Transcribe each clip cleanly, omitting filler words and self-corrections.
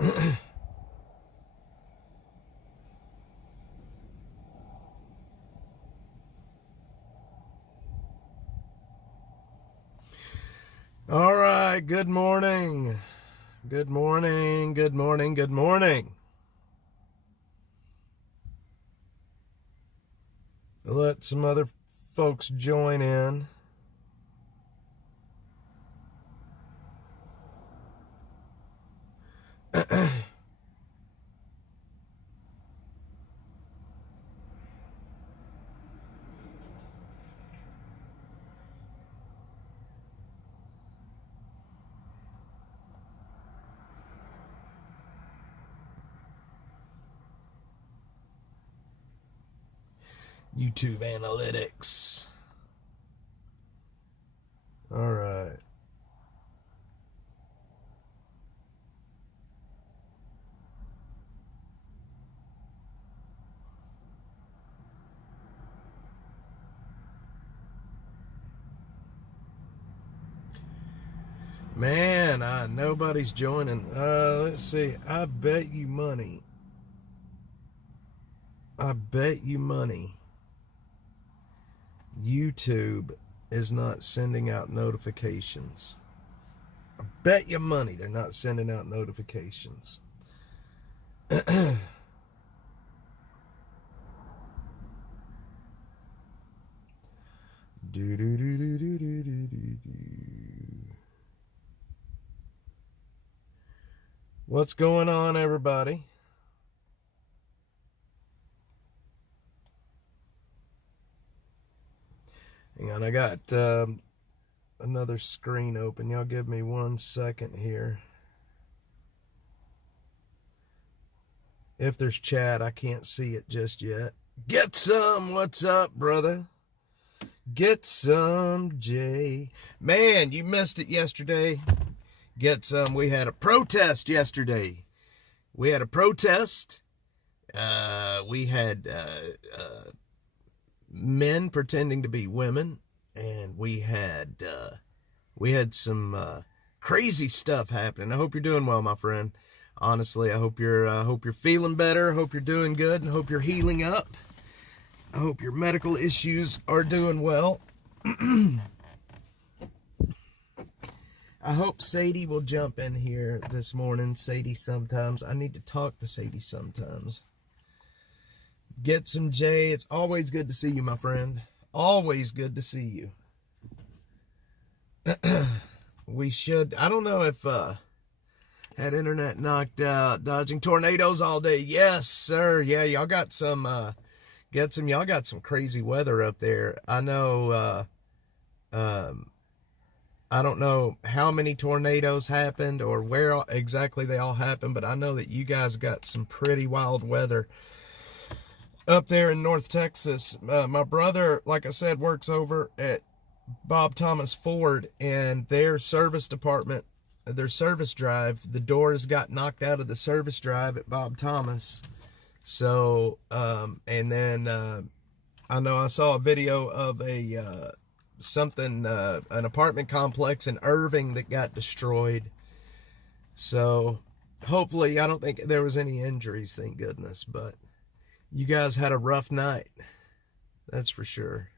All right, good morning. Good morning, good morning, good morning. Let some other folks join in. YouTube analytics. All right. Man, nobody's joining. Let's see. I bet you money. YouTube is not sending out notifications. I bet you money they're not sending out notifications. What's going on, everybody? Hang on, I got another screen open. Y'all give me 1 second here. If there's chat, I can't see it just yet. Get some. What's up, brother? Get some, Jay. Man, you missed it yesterday. Get some. We had a protest yesterday. We had men pretending to be women, and we had some crazy stuff happening. I hope you're doing well, my friend. Honestly, I hope you're feeling better. Hope you're doing good, and hope you're healing up. I hope your medical issues are doing well. I hope Sadie will jump in here this morning. Sadie sometimes. I need to talk to Sadie sometimes. Get some Jay. It's always good to see you, my friend. Always good to see you. We should. I don't know if had internet knocked out. Dodging tornadoes all day. Yes, sir. Yeah, y'all got some. Y'all got some crazy weather up there. I know. I don't know how many tornadoes happened or where exactly they all happened, but I know that you guys got some pretty wild weather up there in North Texas. My brother, like I said, works over at Bob Thomas Ford, and their service department, their service drive, the doors got knocked out of the service drive at Bob Thomas. So, and then I know I saw a video of an apartment complex in Irving that got destroyed. So hopefully, I don't think there was any injuries, thank goodness, but you guys had a rough night. That's for sure.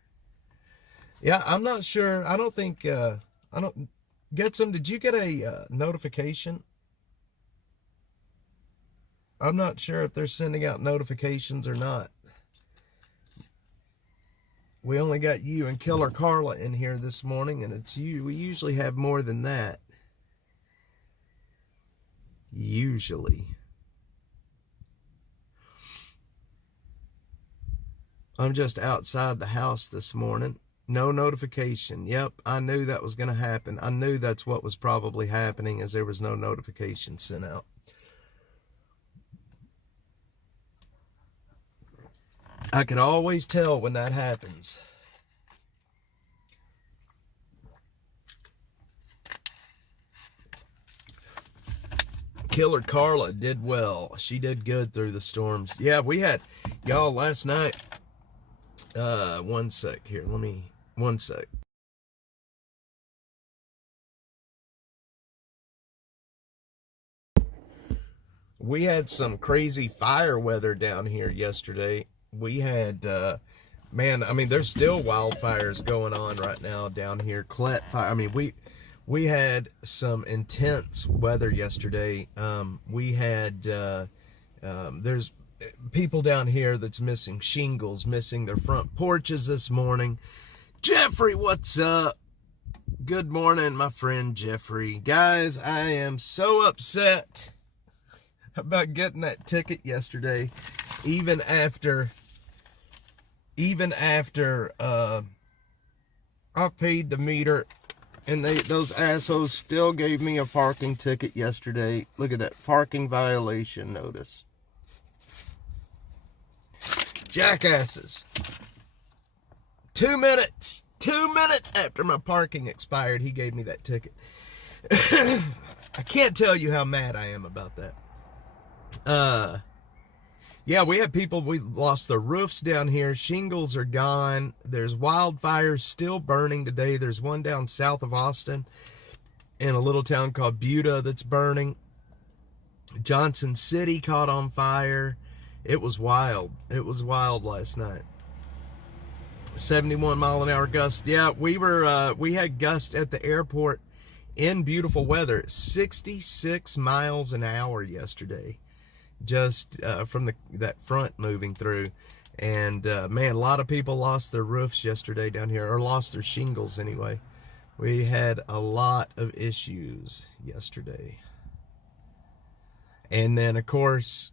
Yeah, I'm not sure. I don't think, get some, did you get a notification? I'm not sure if they're sending out notifications or not. We only got you and Killer Carla in here this morning, and it's you. We usually have more than that. Usually. I'm just outside the house this morning. No notification. Yep, I knew that was going to happen. I knew that's what was probably happening, as there was no notification sent out. I could always tell when that happens. Killer Carla did well. She did good through the storms. Yeah, we had, y'all, last night. 1 sec here. 1 sec. We had some crazy fire weather down here yesterday. We had, man, I mean, there's still wildfires going on right now down here. Clet fire. I mean, we had some intense weather yesterday. We had, there's people down here that's missing shingles, missing their front porches this morning. Jeffrey, what's up? Good morning, my friend Jeffrey. Guys, I am so upset about getting that ticket yesterday, even after I paid the meter, and those assholes still gave me a parking ticket yesterday. Look at that, parking violation notice. Jackasses. 2 minutes after my parking expired, he gave me that ticket. I can't tell you how mad I am about that. Yeah, we have people, we lost the roofs down here. Shingles are gone. There's wildfires still burning today. There's one down south of Austin in a little town called Buda that's burning. Johnson City caught on fire. It was wild. It was wild last night. 71 mile an hour gust. Yeah, we had gusts at the airport in beautiful weather. 66 miles an hour yesterday. Just from that front moving through. And man, a lot of people lost their roofs yesterday down here, or lost their shingles anyway. We had a lot of issues yesterday. And then, of course,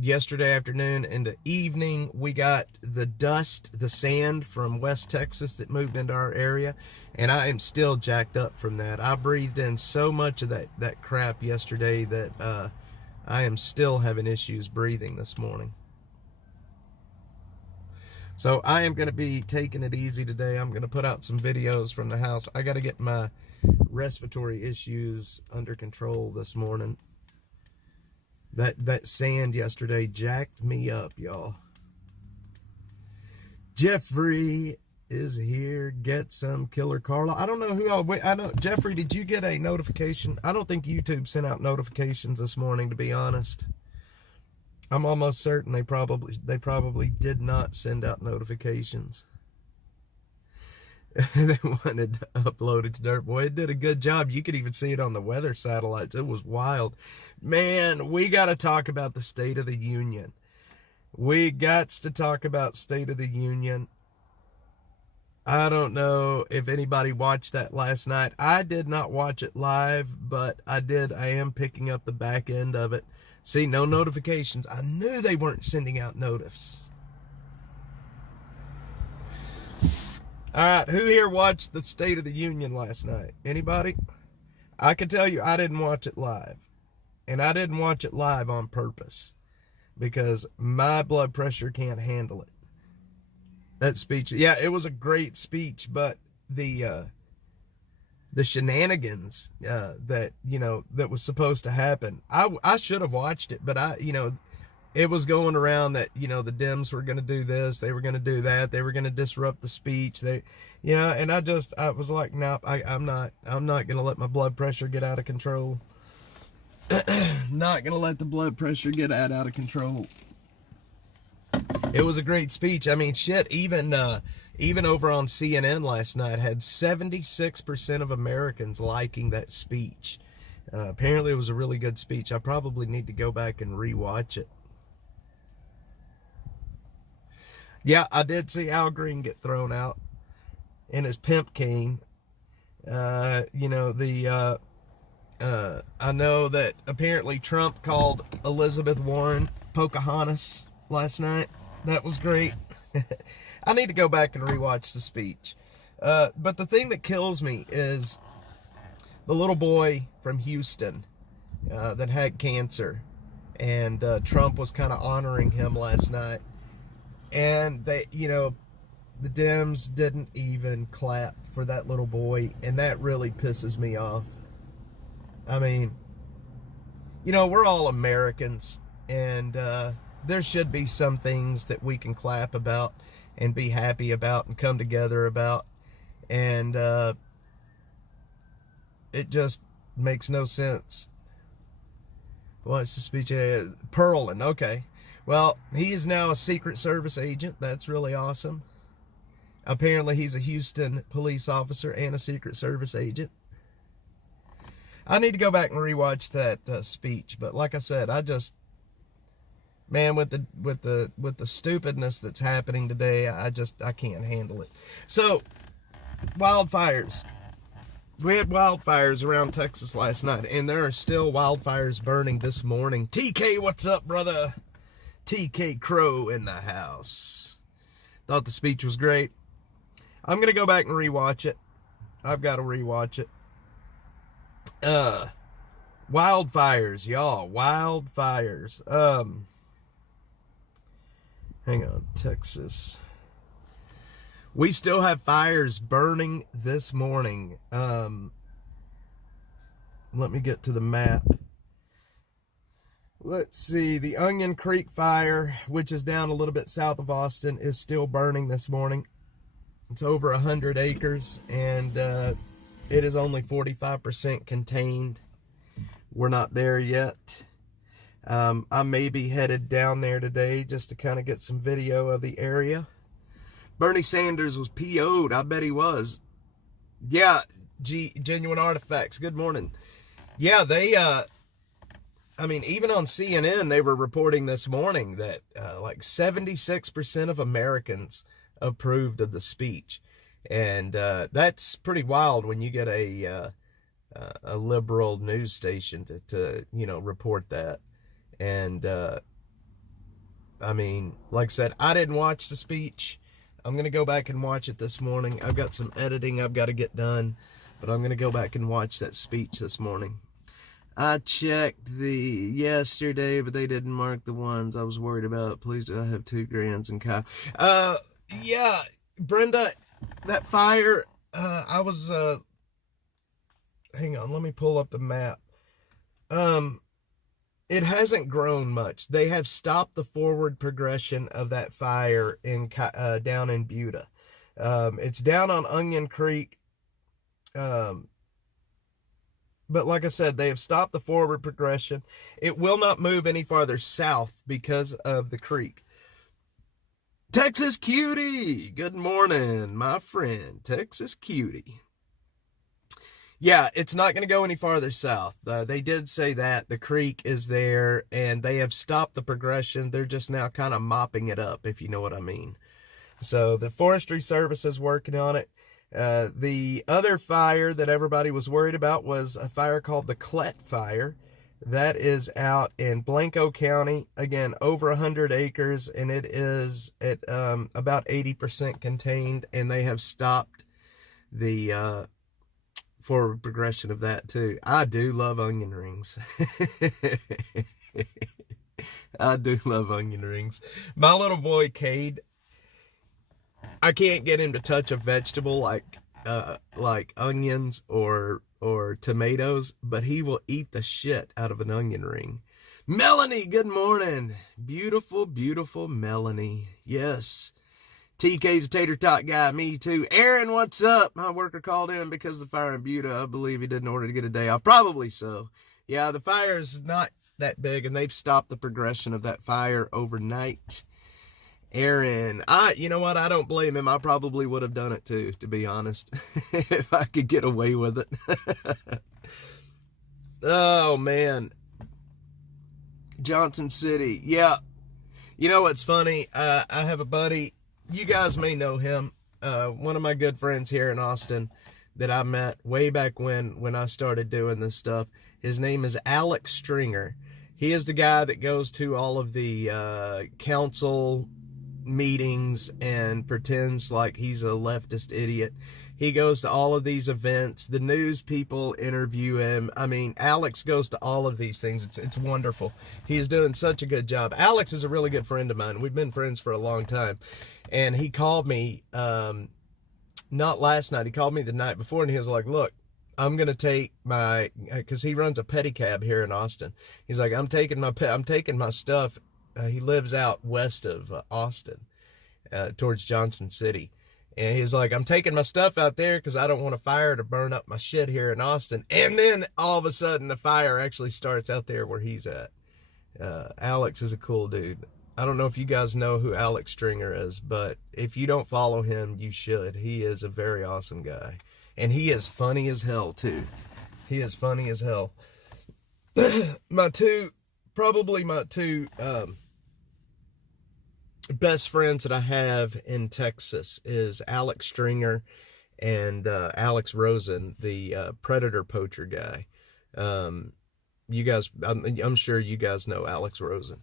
yesterday afternoon into evening, we got the dust, the sand from West Texas that moved into our area, and I am still jacked up from that. I breathed in so much of that crap yesterday that I am still having issues breathing this morning. So I am going to be taking it easy today. I'm going to put out some videos from the house. I got to get my respiratory issues under control this morning. That sand yesterday jacked me up, y'all. Jeffrey is here. Get some Killer Carla. I don't know who I know. Jeffrey, did you get a notification? I don't think YouTube sent out notifications this morning, to be honest. I'm almost certain they probably did not send out notifications. They wanted to upload it to Dirt Boy. It did a good job. You could even see it on the weather satellites. It was wild. Man, we got to talk about the State of the Union. We got to talk about State of the Union. I don't know if anybody watched that last night. I did not watch it live, but I am picking up the back end of it. See, no notifications. I knew they weren't sending out notice. All right, who here watched the State of the Union last night? Anybody? I can tell you I didn't watch it live. And I didn't watch it live on purpose, because my blood pressure can't handle it. That speech, yeah, it was a great speech, but the shenanigans that was supposed to happen, I should have watched it, but it was going around that the Dems were going to do this, they were going to do that, they were going to disrupt the speech, and I was like, nope, I'm not going to let my blood pressure get out of control. Not going to let the blood pressure get out of control. It was a great speech. I mean, shit, even over on CNN last night had 76% of Americans liking that speech. Apparently it was a really good speech. I probably need to go back and rewatch it. Yeah, I did see Al Green get thrown out in his pimp cane. I know that apparently Trump called Elizabeth Warren Pocahontas last night. That was great. I need to go back and rewatch the speech. But the thing that kills me is the little boy from Houston that had cancer. And Trump was kind of honoring him last night. And the Dems didn't even clap for that little boy. And that really pisses me off. I mean, we're all Americans, and there should be some things that we can clap about and be happy about and come together about. And it just makes no sense. What's the speech? Perlin. Okay. Well, he is now a Secret Service agent. That's really awesome. Apparently, he's a Houston police officer and a Secret Service agent. I need to go back and rewatch that speech. But like I said, man, with the stupidness that's happening today, I can't handle it. So, wildfires. We had wildfires around Texas last night, and there are still wildfires burning this morning. TK, what's up, brother? TK Crow in the house. Thought the speech was great. I'm going to go back and rewatch it. I've got to rewatch it. Wildfires, y'all. Wildfires. Hang on, Texas. We still have fires burning this morning. Let me get to the map. Let's see. The Onion Creek fire, which is down a little bit south of Austin, is still burning this morning. It's over 100 acres, and it is only 45% contained. We're not there yet. I may be headed down there today just to kind of get some video of the area. Bernie Sanders was PO'd. I bet he was. Yeah, Genuine Artifacts. Good morning. Yeah, they, even on CNN, they were reporting this morning that like 76% of Americans approved of the speech. And that's pretty wild when you get a liberal news station to report that. And, like I said, I didn't watch the speech. I'm going to go back and watch it this morning. I've got some editing I've got to get done, but I'm going to go back and watch that speech this morning. I checked yesterday, but they didn't mark the ones I was worried about. Please, I have 2 grands and Kyle. Yeah, Brenda, that fire, hang on, let me pull up the map. It hasn't grown much. They have stopped the forward progression of that fire down in Buda. It's down on Onion Creek. But like I said, they have stopped the forward progression. It will not move any farther south because of the creek. Texas Cutie. Good morning, my friend. Texas Cutie. Yeah, it's not going to go any farther south. They did say that. The creek is there, and they have stopped the progression. They're just now kind of mopping it up, if you know what I mean. So the Forestry Service is working on it. The other fire that everybody was worried about was a fire called the Clet Fire. That is out in Blanco County. Again, over 100 acres, and it is at about 80% contained, and they have stopped the forward progression of that too. I do love onion rings. I do love onion rings. My little boy Cade, I can't get him to touch a vegetable like onions or tomatoes, but he will eat the shit out of an onion ring. Melanie, good morning. Beautiful, beautiful Melanie. Yes. TK's a tater tot guy. Me too. Aaron, what's up? My worker called in because of the fire in Buda. I believe he did in order to get a day off. Probably so. Yeah, the fire is not that big, and they've stopped the progression of that fire overnight. Aaron, you know what? I don't blame him. I probably would have done it too, to be honest, if I could get away with it. Oh, man. Johnson City. Yeah. You know what's funny? I have a buddy. You guys may know him. One of my good friends here in Austin that I met way back when I started doing this stuff. His name is Alex Stringer. He is the guy that goes to all of the council meetings and pretends like he's a leftist idiot. He goes to all of these events. The news people interview him. I mean, Alex goes to all of these things. It's wonderful. He is doing such a good job. Alex is a really good friend of mine. We've been friends for a long time. And he called me, not last night. He called me the night before, and he was like, look, I'm going to take because he runs a pedicab here in Austin. He's like, I'm taking my stuff. He lives out west of Austin, towards Johnson City. And he's like, I'm taking my stuff out there because I don't want a fire to burn up my shit here in Austin. And then all of a sudden the fire actually starts out there where he's at. Alex is a cool dude. I don't know if you guys know who Alex Stringer is, but if you don't follow him, you should. He is a very awesome guy. And he is funny as hell, too. He is funny as hell. my two best friends that I have in Texas is Alex Stringer and Alex Rosen, the predator poacher guy. You guys, I'm sure you guys know Alex Rosen.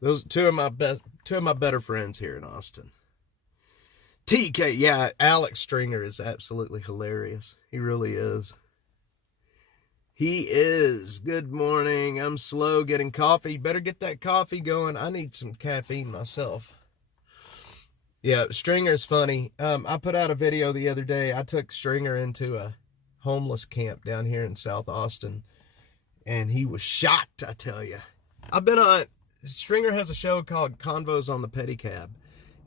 Those two of my better friends here in Austin. TK, yeah, Alex Stringer is absolutely hilarious. He really is. He is. Good morning. I'm slow getting coffee. Better get that coffee going. I need some caffeine myself. Yeah, Stringer's funny. I put out a video the other day. I took Stringer into a homeless camp down here in South Austin, and he was shocked, I tell you. Stringer has a show called Convos on the Pedicab,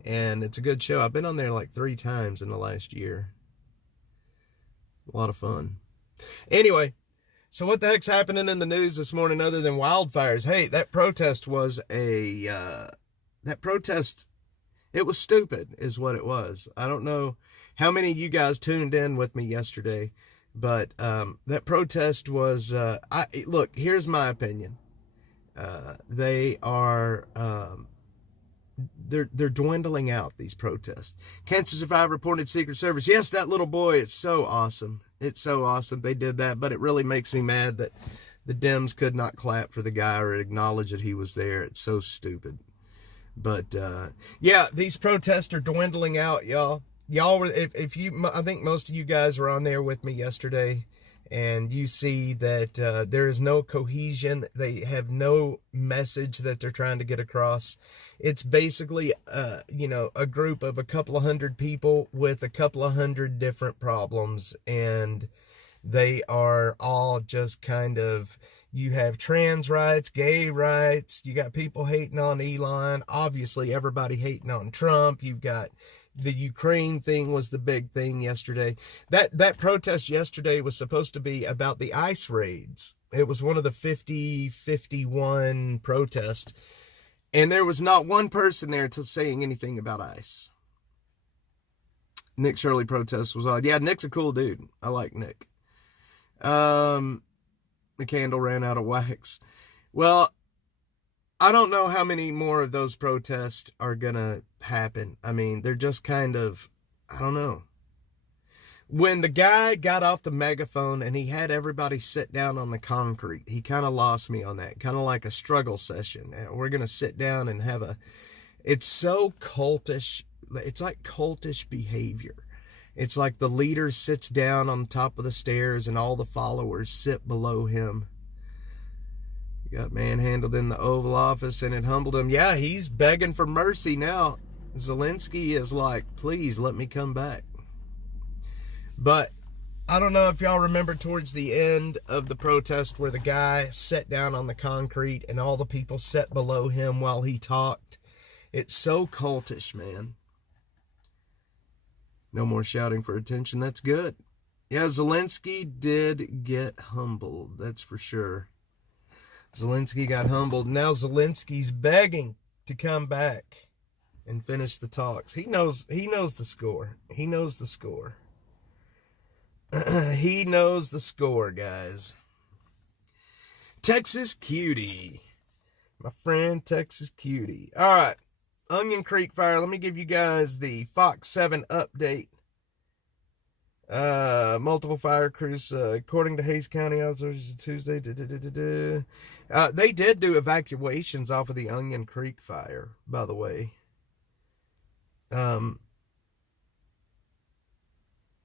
and it's a good show. I've been on there like 3 times in the last year. A lot of fun. Anyway, so what the heck's happening in the news this morning other than wildfires? Hey, that protest was it was stupid is what it was. I don't know how many of you guys tuned in with me yesterday, but that protest was, look, here's my opinion. They are, they're dwindling out, these protests. Cancer survivor reported Secret Service. Yes, that little boy, it's so awesome. It's so awesome they did that, but it really makes me mad that the Dems could not clap for the guy or acknowledge that he was there. It's so stupid. But, yeah, these protests are dwindling out, y'all. Y'all were, I think most of you guys were on there with me yesterday, and you see that there is no cohesion. They have no message that they're trying to get across. It's basically, a group of a couple of hundred people with a couple of hundred different problems, and they are all just kind of, you have trans rights, gay rights, you got people hating on Elon, obviously everybody hating on Trump, you've got the Ukraine thing was the big thing yesterday. That protest yesterday was supposed to be about the ICE raids. It was one of the 51 protests, and there was not one person there saying anything about ICE. Nick Shirley protest was odd. Yeah, Nick's a cool dude. I like Nick. The candle ran out of wax. Well, I don't know how many more of those protests are gonna happen. I mean, they're just kind of, I don't know. When the guy got off the megaphone and he had everybody sit down on the concrete, he kind of lost me on that. Kind of like a struggle session. We're gonna sit down and have it's so cultish. It's like cultish behavior. It's like the leader sits down on top of the stairs and all the followers sit below him. You got manhandled in the Oval Office and it humbled him. Yeah, he's begging for mercy now. Zelensky is like, please let me come back. But I don't know if y'all remember towards the end of the protest where the guy sat down on the concrete and all the people sat below him while he talked. It's so cultish, man. No more shouting for attention. That's good. Yeah, Zelensky did get humbled. That's for sure. Zelensky got humbled. Now Zelensky's begging to come back and finish the talks. He knows the score. He knows the score. He knows the score, guys. Texas Cutie. My friend Texas Cutie. All right. Onion Creek fire. Let me give you guys the Fox 7 update. Multiple fire crews, according to Hays County officers, Tuesday. They did do evacuations off of the Onion Creek fire, by the way.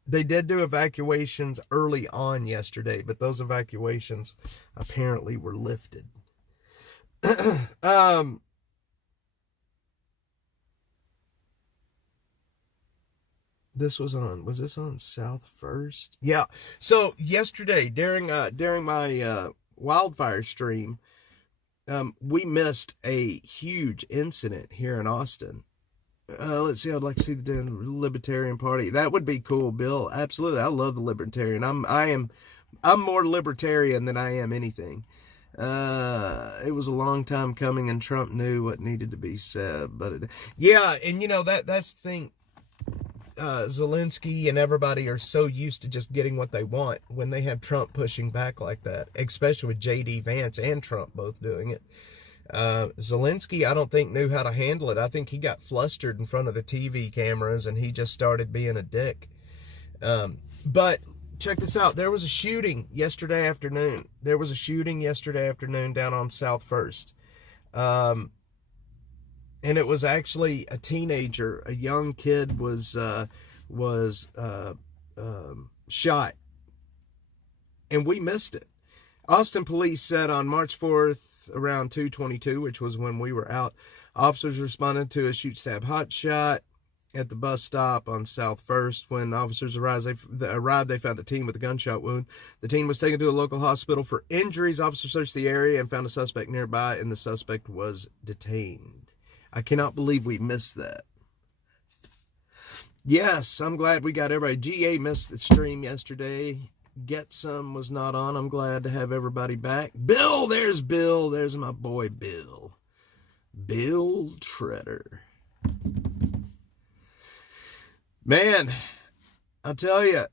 They did do evacuations early on yesterday, but those evacuations apparently were lifted. Was this on South First? Yeah. So yesterday during my wildfire stream, we missed a huge incident here in Austin. Let's see. I'd like to see the Libertarian Party. That would be cool, Bill. Absolutely. I love the Libertarian. I'm more libertarian than I am anything. It was a long time coming, and Trump knew what needed to be said. But yeah, and you know that's the thing. Zelensky and everybody are so used to just getting what they want when they have Trump pushing back like that, especially with J.D. Vance and Trump both doing it. Zelensky, I don't think, knew how to handle it. I think he got flustered in front of the TV cameras and he just started being a dick. But check this out. There was a shooting yesterday afternoon. Down on South First. And it was actually a teenager, a young kid was shot. And we missed it. Austin police said on March 4th, around 2:22, which was when we were out, officers responded to a shoot-stab hotshot at the bus stop on South First. When officers arrived, they found a teen with a gunshot wound. The teen was taken to a local hospital for injuries. Officers searched the area and found a suspect nearby, and the suspect was detained. I cannot believe we missed that. Yes, I'm glad we got everybody. GA missed the stream yesterday. Get Some was not on. I'm glad to have everybody back. Bill, there's Bill. There's my boy Bill. Bill Treader. Man, I'll tell you,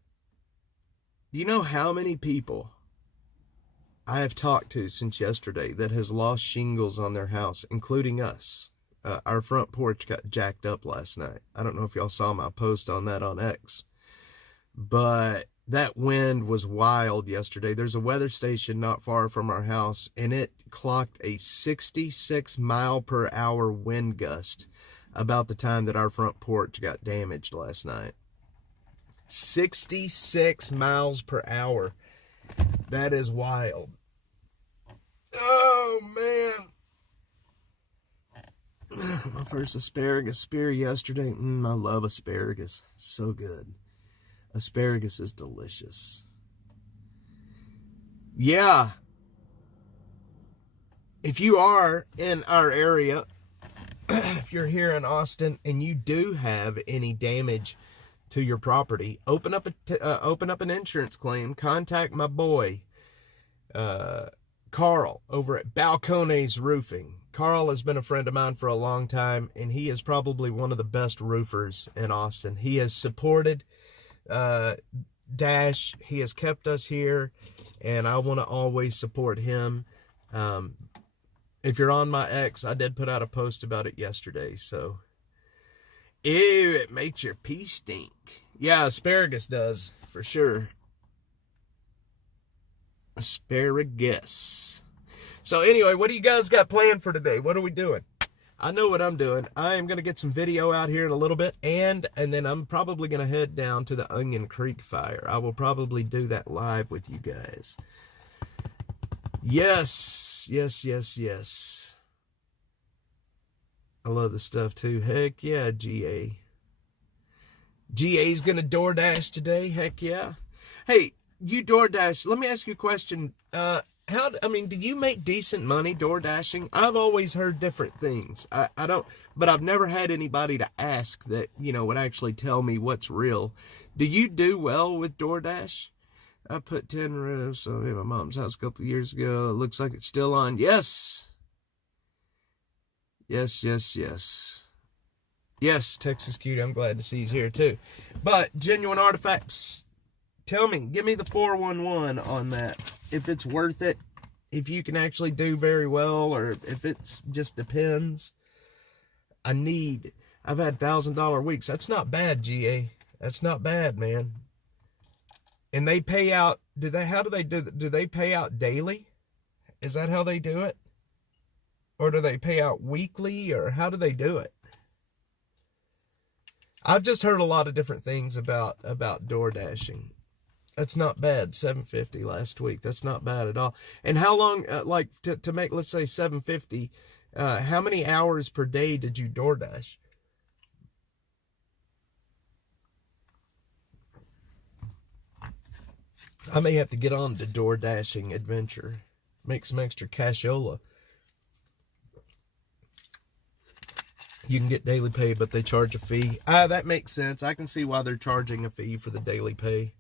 do you know how many people I have talked to since yesterday that has lost shingles on their house, including us? Our front porch got jacked up last night. I don't know if y'all saw my post on that on X, but that wind was wild yesterday. There's a weather station not far from our house, and it clocked a 66 mile per hour wind gust about the time that our front porch got damaged last night. 66 miles per hour. That is wild. Oh, man. My first asparagus spear yesterday. I love asparagus. So good. Asparagus is delicious. Yeah. If you are in our area, if you're here in Austin and you do have any damage to your property, open up an insurance claim. Contact my boy, Carl, over at Balcones Roofing. Carl has been a friend of mine for a long time, and he is probably one of the best roofers in Austin. He has supported Dash. He has kept us here, and I want to always support him. If you're on my X, I did put out a post about it yesterday, so. Ew, it makes your pee stink. Yeah, asparagus does, for sure. Asparagus. So anyway, what do you guys got planned for today? What are we doing? I know what I'm doing. I am going to get some video out here in a little bit, and then I'm probably going to head down to the Onion Creek fire. I will probably do that live with you guys. Yes, yes, yes, yes. I love the stuff too. Heck yeah, GA. GA's going to DoorDash today. Heck yeah. Hey, you DoorDash, let me ask you a question. Do you make decent money door dashing? I've always heard different things. I don't, but I've never had anybody to ask that, would actually tell me what's real. Do you do well with DoorDash? I put 10 roofs on my mom's house a couple of years ago. It looks like it's still on. Yes. Yes, yes, yes. Yes, Texas Cutie, I'm glad to see he's here too. But Genuine Artifacts, tell me, give me the 411 on that. If it's worth it, if you can actually do very well, or if it's just depends. I've had $1,000 weeks. That's not bad, GA. That's not bad, man. And they pay out, how do they do that? Do they pay out daily? Is that how they do it? Or do they pay out weekly, or how do they do it? I've just heard a lot of different things about door dashing. That's not bad. $750 last week. That's not bad at all. And how long, to make, let's say $750, how many hours per day did you DoorDash? I may have to get on the DoorDashing adventure. Make some extra cashola. You can get daily pay, but they charge a fee. That makes sense. I can see why they're charging a fee for the daily pay.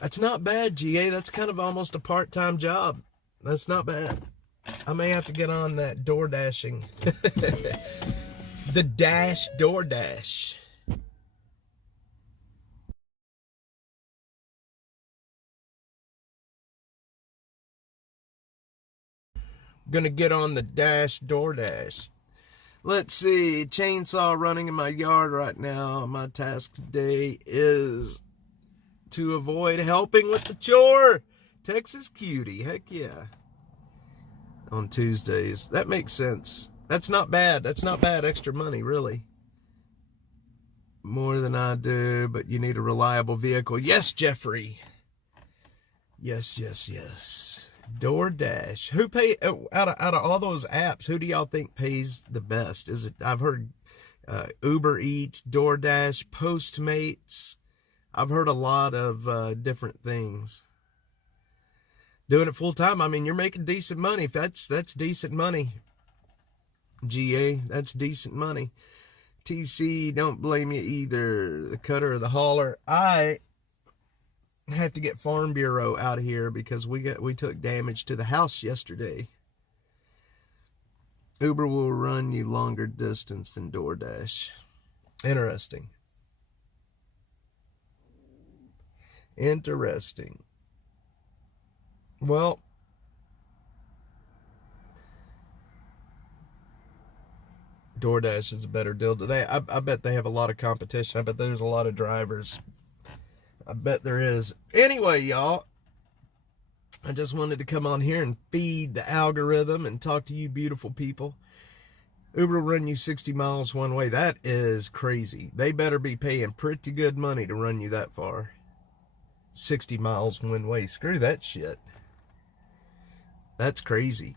That's not bad, GA. That's kind of almost a part-time job. That's not bad. I may have to get on that door dashing. The Dash DoorDash. Gonna get on the Dash DoorDash. Let's see. Chainsaw running in my yard right now. My task today is to avoid helping with the chore. Texas cutie. Heck yeah. On Tuesdays. That makes sense. That's not bad. That's not bad extra money, really. More than I do, but you need a reliable vehicle. Yes, Jeffrey. Yes, yes, yes. DoorDash. Who pay out of all those apps? Who do y'all think pays the best? Is it? I've heard Uber Eats, DoorDash, Postmates. I've heard a lot of different things. Doing it full time. I mean, you're making decent money. If that's decent money. GA, that's decent money. TC, don't blame you either. The cutter or the hauler. I have to get Farm Bureau out of here because we took damage to the house yesterday. Uber will run you longer distance than DoorDash. Interesting. Interesting. Well, DoorDash is a better deal. I bet they have a lot of competition. I bet there's a lot of drivers. I bet there is. Anyway, y'all, I just wanted to come on here and feed the algorithm and talk to you beautiful people. Uber will run you 60 miles one way. That is crazy. They better be paying pretty good money to run you that far. 60 miles one way. Screw that shit. That's crazy.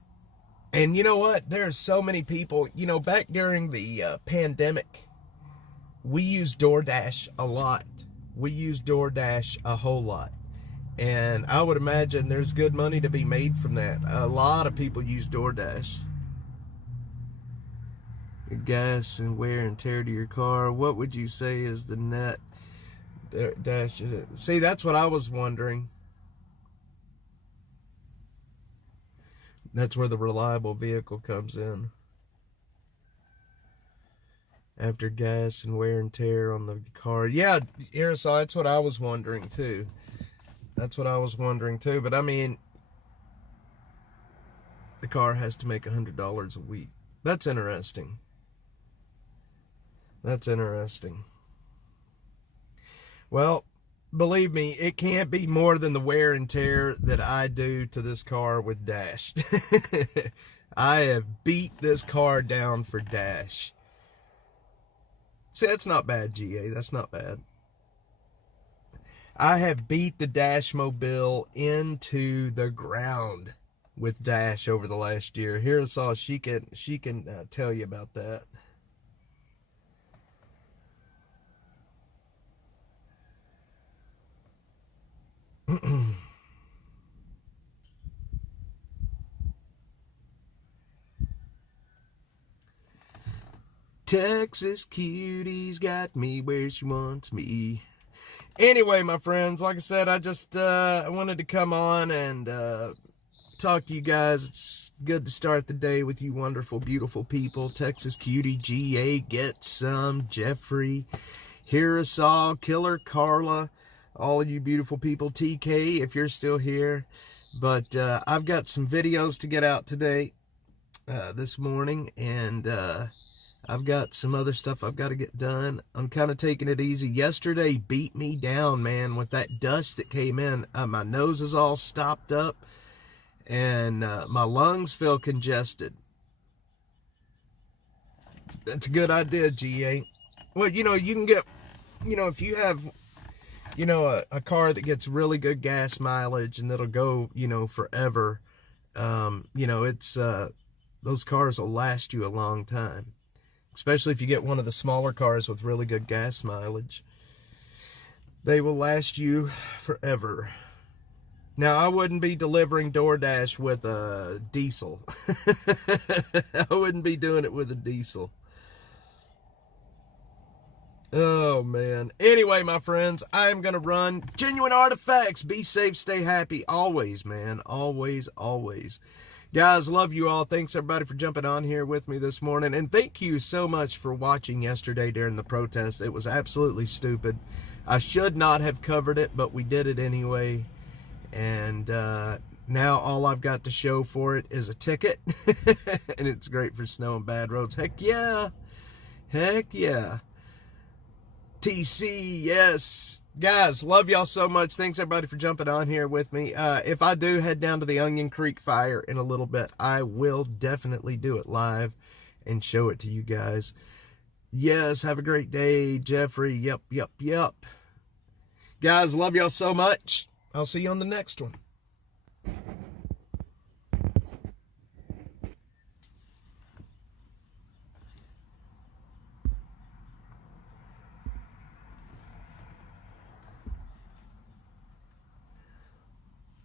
And you know what? There's so many people, you know, back during the pandemic, we used DoorDash a lot. We used DoorDash a whole lot. And I would imagine there's good money to be made from that. A lot of people use DoorDash. Your gas and wear and tear to your car. What would you say is the net dash? See, that's what I was wondering. That's where the reliable vehicle comes in. After gas and wear and tear on the car. Yeah, Aerosol, that's what I was wondering too. That's what I was wondering too. But I mean, the car has to make $100 a week. That's interesting. That's interesting. Well, believe me, it can't be more than the wear and tear that I do to this car with Dash. I have beat this car down for Dash. See, that's not bad, GA. That's not bad. I have beat the Dash Mobile into the ground with Dash over the last year. Here's all she can tell you about that. Texas cutie's got me where she wants me. Anyway, my friends, like I said, I just wanted to come on and talk to you guys. It's good to start the day with you wonderful, beautiful people. Texas cutie, GA, Get Some, Jeffrey, Hirasol, Killer Carla, all of you beautiful people, TK, if you're still here. But I've got some videos to get out today, this morning, and I've got some other stuff I've got to get done. I'm kind of taking it easy. Yesterday beat me down, man, with that dust that came in. My nose is all stopped up, and my lungs feel congested. That's a good idea, GA. Well, you know, you can get, you know, if you have, you know, a car that gets really good gas mileage and that'll go, you know, forever, you know, it's, those cars will last you a long time. Especially if you get one of the smaller cars with really good gas mileage. They will last you forever. Now, I wouldn't be delivering DoorDash with a diesel. I wouldn't be doing it with a diesel. Oh, man. Anyway, my friends, I am going to run. Genuine Artifacts. Be safe, stay happy. Always, man. Always, always. Guys, love you all. Thanks, everybody, for jumping on here with me this morning. And thank you so much for watching yesterday during the protest. It was absolutely stupid. I should not have covered it, but we did it anyway. And now all I've got to show for it is a ticket. And it's great for snow and bad roads. Heck yeah. Heck yeah. TC, yes. Guys, love y'all so much. Thanks, everybody, for jumping on here with me. If I do head down to the Onion Creek fire in a little bit, I will definitely do it live and show it to you guys. Yes, have a great day, Jeffrey. Yep. Guys, love y'all so much. I'll see you on the next one.